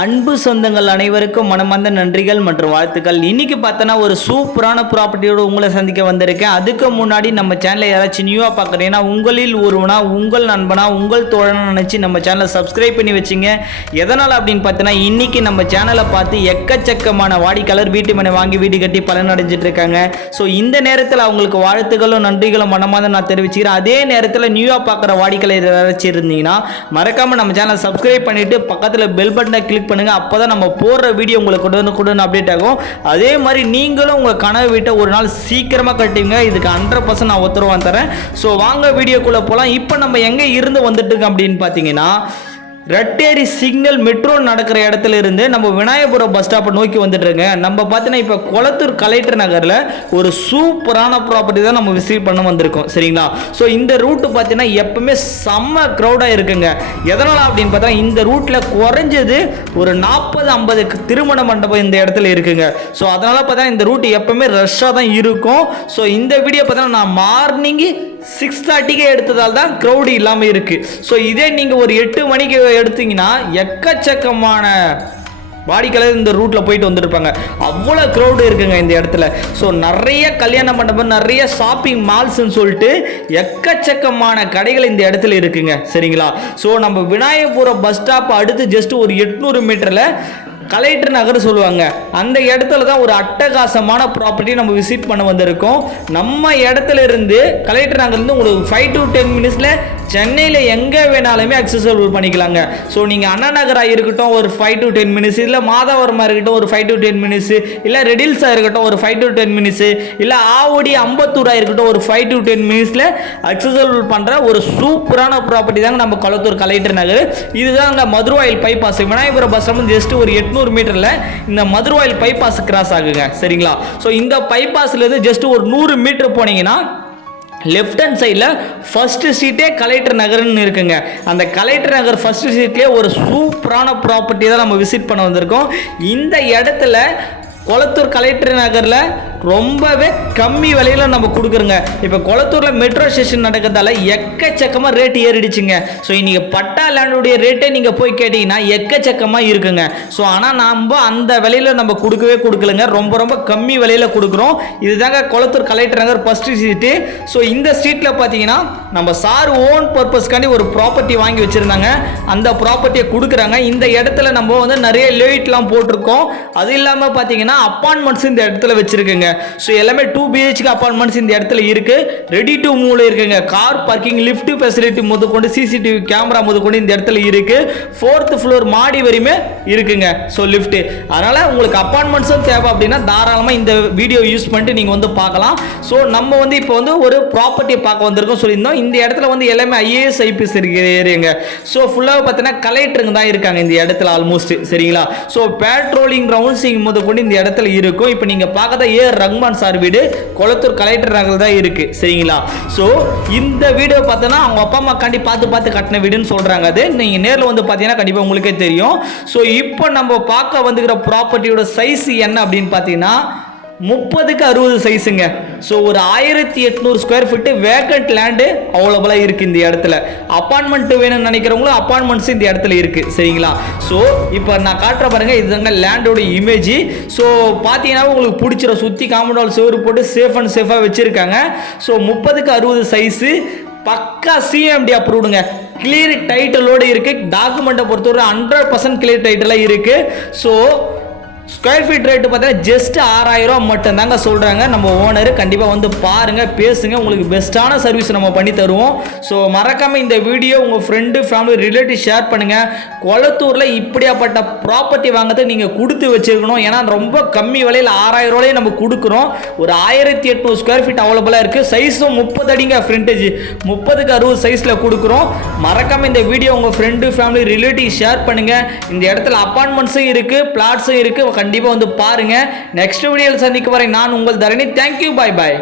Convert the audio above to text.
அன்பு சொந்தங்கள் அனைவருக்கும் மனமார்ந்த நன்றிகள் மற்றும் வாழ்த்துக்கள். இன்னைக்கு பார்த்தோன்னா ஒரு சூப்பரான ப்ராப்பர்ட்டியோட உங்களை சந்திக்க வந்திருக்கேன். அதுக்கு முன்னாடி நம்ம சேனலை யாராச்சும் நியூவாக பார்க்குறீங்கன்னா உங்களில் ஒருவனா உங்கள் நண்பனா உங்கள் தோழனா நினச்சி நம்ம சேனலை சப்ஸ்கிரைப் பண்ணி வச்சுங்க. எதனால் அப்படின்னு பார்த்தோன்னா இன்னைக்கு நம்ம சேனலை பார்த்து எக்கச்சக்கமான வாடிக்கையாளர் வீட்டு மனை வாங்கி வீடு கட்டி பலனடைஞ்சிட்டு இருக்காங்க. ஸோ இந்த நேரத்தில் அவங்களுக்கு வாழ்த்துக்களும் நன்றிகளும் மனமார்ந்த நான் தெரிவிச்சுக்கிறேன். அதே நேரத்தில் நியூவாக பார்க்குற வாடிக்கையாளர் யாராச்சும் இருந்தீங்கன்னா மறக்காமல் நம்ம சேனலை சப்ஸ்கிரைப் பண்ணிவிட்டு பக்கத்தில் பெல் பட்டனை கிளிக் பண்ணுங்க. அப்பதான் நம்ம போடுற வீடியோ உங்களுக்கு உடனே உடனே அப்டேட் ஆகும். அதே மாதிரி நீங்களும் உங்கள் கனவு வீட்டை ஒரு நாள் சீக்கிரமாக கட்டுங்க இதுக்கு ஹண்ட்ரட் பர்சன்ட் நான் உத்தரவாக தரேன். ஸோ வாங்க வீடியோக்குள்ளே போகலாம் இப்போ நம்ம எங்கே இருந்து வந்துட்டு இருக்கோம் அப்படின்னு பார்த்தீங்கன்னா ரெட்டேரி சிக்னல் மெட்ரோ நடக்கிற இடத்துல இருந்து நம்ம விநாயகபுரம் பஸ் ஸ்டாப்பை நோக்கி வந்துட்டுருங்க. நம்ம பார்த்தீங்கன்னா இப்போ குளத்தூர் கலெக்டர் நகரில் ஒரு சூப்பரான ப்ராப்பர்ட்டி தான் நம்ம விசிட் பண்ண வந்திருக்கோம். சரிங்களா? ஸோ இந்த ரூட்டு பார்த்தீங்கன்னா எப்பவுமே செம்ம க்ரௌடாக இருக்குங்க. எதனால் அப்படின்னு பார்த்தா இந்த ரூட்டில் குறைஞ்சது ஒரு நாற்பது ஐம்பது திருமண மண்டபம் இந்த இடத்துல இருக்குங்க. ஸோ அதனால் பார்த்தா இந்த ரூட் எப்பவுமே ரஷ்ஷாக தான் இருக்கும். ஸோ இந்த வீடியோ பார்த்தீங்கன்னா நான் மார்னிங்கு சிக்ஸ் தேர்ட்டிக்கே எடுத்ததால் தான் க்ரௌடு இல்லாமல் இருக்குது ஸோ இதே நீங்கள் ஒரு எட்டு மணிக்கு எடுத்தீங்கன்னா எக்கச்சக்கமான வாடிக்கையாளர் இந்த ரூட்டில் போயிட்டு வந்துருப்பாங்க. அவ்வளோ க்ரௌடு இருக்குங்க இந்த இடத்துல. ஸோ நிறைய கல்யாண மண்டபம் நிறைய ஷாப்பிங் மால்ஸ்ன்னு சொல்லிட்டு எக்கச்சக்கமான கடைகள் இந்த இடத்துல இருக்குங்க. சரிங்களா? ஸோ நம்ம விநாயகபுரம் பஸ் ஸ்டாப் அடுத்து ஜஸ்ட் ஒரு எட்நூறு மீட்டரில் கலெக்டர் நகர் சொல்லுவாங்க. அந்த இடத்துல தான் ஒரு அட்டகாசமான ப்ராப்பர்ட்டி நம்ம விசிட் பண்ண வந்திருக்கோம். நம்ம இடத்துல இருந்து கலெக்டர் நகர்லேருந்து உங்களுக்கு ஃபைவ் டு டென் மினிட்ஸில் சென்னையில் எங்கே வேணாலுமே அக்சசபிள் பண்ணிக்கலாங்க. ஸோ நீங்கள் அண்ணா நகராக இருக்கட்டும் ஒரு ஃபைவ் டு டென் மினிட்ஸ் இல்லை மாதாவரமாக இருக்கட்டும் ஒரு ஃபைவ் டு டென் மினிட்ஸ் இல்லை ரெடில்ஸாக இருக்கட்டும் ஒரு ஃபைவ் டு டென் மினிட்ஸ் இல்லை ஆவடி அம்பத்தூராக இருக்கட்டும் ஒரு ஃபைவ் டு டென் மினிட்ஸில் அக்சசபிள் பண்ணுற ஒரு சூப்பரான ப்ராப்பர்ட்டி தாங்க நம்ம கொளத்தூர் கலெக்டர் நகர். இதுதான் அந்த Maduravoyal bypass Vinayagapuram bus stand just ஒரு எட்நூறு மீட்டரில் இந்த மதுரவாயில் பைபாஸ் கிராஸ் ஆகுங்க. சரிங்களா? ஸோ இந்த பைபாஸ்லேருந்து ஜஸ்ட் ஒரு நூறு மீட்டர் போனீங்கன்னா லெஃப்ட் ஹேண்ட் சைடில் ஃபஸ்ட்டு ஸ்ட்ரீட்டே கலெக்டர் நகர்னு இருக்குங்க. அந்த கலெக்டர் நகர் ஃபஸ்ட்டு ஸ்ட்ரீட்லேயே ஒரு சூப்பரான ப்ராப்பர்ட்டி தான் நம்ம விசிட் பண்ண வந்திருக்கோம். இந்த இடத்துல கொளத்தூர் கலெக்டர் நகரில் ரொம்பவே கம்மி விலையில் நம்ம கொடுக்குறோங்க. இப்போ கொளத்தூரில் மெட்ரோ ஸ்டேஷன் நடக்கிறதால எக்கச்சக்கமாக ரேட் ஏறிடுச்சுங்க. ஸோ இன்றைக்கி பட்டா லேண்டுடைய ரேட்டே நீங்கள் போய் கேட்டிங்கன்னா எக்கச்சக்கமாக இருக்குங்க. ஸோ ஆனால் நம்ம அந்த விலையில் நம்ம கொடுக்கவே கொடுக்கலங்க. ரொம்ப ரொம்ப கம்மி விலையில் கொடுக்குறோம். இதுதாங்க கொளத்தூர் கலெக்டர் நகர் ஃபஸ்ட்டு ஸ்ட்ரீட்டு ஸோ இந்த ஸ்ட்ரீட்டில் பார்த்தீங்கன்னா நம்ம சார் ஓன் பர்பஸ்க்காண்டி ஒரு ப்ராப்பர்ட்டி வாங்கி வச்சுருந்தாங்க. அந்த ப்ராப்பர்ட்டியை கொடுக்குறாங்க. இந்த இடத்துல நம்ம வந்து நிறைய லேட்லாம் போட்டிருக்கோம். அது இல்லாமல் பார்த்தீங்கன்னா அப்பார்ட்மெண்ட்ஸ் இந்த இடத்துல வச்சுருக்குங்க. ஸோ எல்லாமே டூ பிஹெச்க்கு அப்பார்ட்மெண்ட்ஸ் இந்த இடத்துல இருக்குது ரெடி டு மூவில் இருக்குங்க. கார் பார்க்கிங் லிஃப்ட் ஃபெசிலிட்டி முதற்கொண்டு சிசிடிவி கேமரா முதற்கொண்டு இந்த இடத்துல இருக்குது ஃபோர்த் ஃப்ளோர் மாடி வரையுமே இருக்குங்க. ஸோ லிஃப்ட்டு அதனால் உங்களுக்கு அப்பார்ட்மெண்ட்ஸும் தேவை அப்படின்னா தாராளமாக இந்த வீடியோ யூஸ் பண்ணிட்டு நீங்கள் வந்து பார்க்கலாம். ஸோ நம்ம வந்து இப்போ வந்து ஒரு ப்ராப்பர்ட்டியை பார்க்க வந்திருக்கோம். சொல்லியிருந்தோம் இந்த இடத்துல வந்து எல்லாமே ஐஏஎஸ் ஐபிஎஸ் இருக்கிற ஏரியாங்க ஸோ ஃபுல்லாக பார்த்தீங்கன்னா கலெக்டருங்க தான் இருக்காங்க இந்த இடத்துல ஆல்மோஸ்ட் சரிங்களா? ஸோ பேட்ரோலிங் ரவுன்சிங் முதற்கொண்டு இந்த இடத்துல இருக்கும். இப்போ நீங்கள் பார்க்கறத ஏ ரஹ்மான் சார் வீடு கொளத்தூர் கலெக்டர் நகர் தான் இருக்குது சரிங்களா? ஸோ இந்த வீடியோ பார்த்தோன்னா அவங்க அப்பா அம்மா காண்டி பார்த்து பார்த்து கட்டின வீடுன்னு சொல்கிறாங்க அது. நீங்கள் நேரில் வந்து பார்த்தீங்கன்னா கண்டிப்பாக உங்களுக்கே தெரியும். ஸோ இப்போ நம்ம பார்க்க வந்துக்கிற ப்ராப்பர்ட்டியோட சைஸ் என்ன அப்படின்னு பார்த்தீங்கன்னா முப்பதுக்கு அறுபது சைஸுங்க ஸோ ஒரு ஆயிரத்தி எட்நூறு ஸ்கொயர் ஃபீட்டு வேக்கண்ட் லேண்டு அவைலபிளாக இருக்குது இந்த இடத்துல. அப்பார்ட்மெண்ட் வேணும்னு நினைக்கிறவங்களும் அப்பார்ட்மெண்ட்ஸ் இந்த இடத்துல இருக்குது சரிங்களா? ஸோ இப்போ நான் காட்டுற பாருங்கள் இதுதாங்க லேண்டோட இமேஜ் ஸோ பார்த்தீங்கன்னா உங்களுக்கு பிடிச்சிட சுற்றி காம்பவுண்ட் செவரு போட்டு சேஃப் அண்ட் சேஃபாக வச்சுருக்காங்க. ஸோ முப்பதுக்கு அறுபது சைஸு பக்கா சிஎம்டி அப்ரூவ்டுங்க கிளியர் டைட்டிலோடு இருக்குது டாக்குமெண்ட்டை பொறுத்தவரை ஹண்ட்ரட் பர்சன்ட் கிளியர் டைட்டிலாக இருக்குது ஸோ ஸ்கொயர் ஃபீட் ரேட்டு பார்த்தீங்கன்னா ஜஸ்ட் ஆறாயிரம் மட்டும் தாங்க சொல்கிறாங்க நம்ம ஓனர் கண்டிப்பாக வந்து பாருங்கள் பேசுங்க. உங்களுக்கு பெஸ்ட்டான சர்வீஸ் நம்ம பண்ணி தருவோம். ஸோ மறக்காமல் இந்த வீடியோ உங்கள் ஃப்ரெண்டு ஃபேமிலி ரிலேட்டிவ் ஷேர் பண்ணுங்கள் கொளத்தூரில் இப்படியாப்பட்ட ப்ராப்பர்ட்டி வாங்கிறதுக்கு நீங்கள் கொடுத்து வச்சுருக்கணும். ஏன்னா ரொம்ப கம்மி விலையில் ஆறாயிரம் ரூபாயே நம்ம கொடுக்குறோம். ஒரு ஆயிரத்தி எட்நூறு ஸ்கொயர் ஃபீட் அவைலபிளாக இருக்குது சைஸும் முப்பது அடிங்க ஃப்ரண்டேஜ் முப்பதுக்கு அறுபது சைஸில் கொடுக்குறோம். மறக்காமல் இந்த வீடியோ உங்கள் ஃப்ரெண்டு ஃபேமிலி ரிலேட்டிவ் ஷேர் பண்ணுங்கள் இந்த இடத்துல அப்பார்ட்மெண்ட்ஸும் இருக்குது பிளாட்ஸும் இருக்குது கண்டிப்பாக வந்து பாருங்கள் நெக்ஸ்ட் வீடியோவில் சந்திக்க வரை நான் உங்கள் தரணி. தேங்க்யூ பாய் பாய்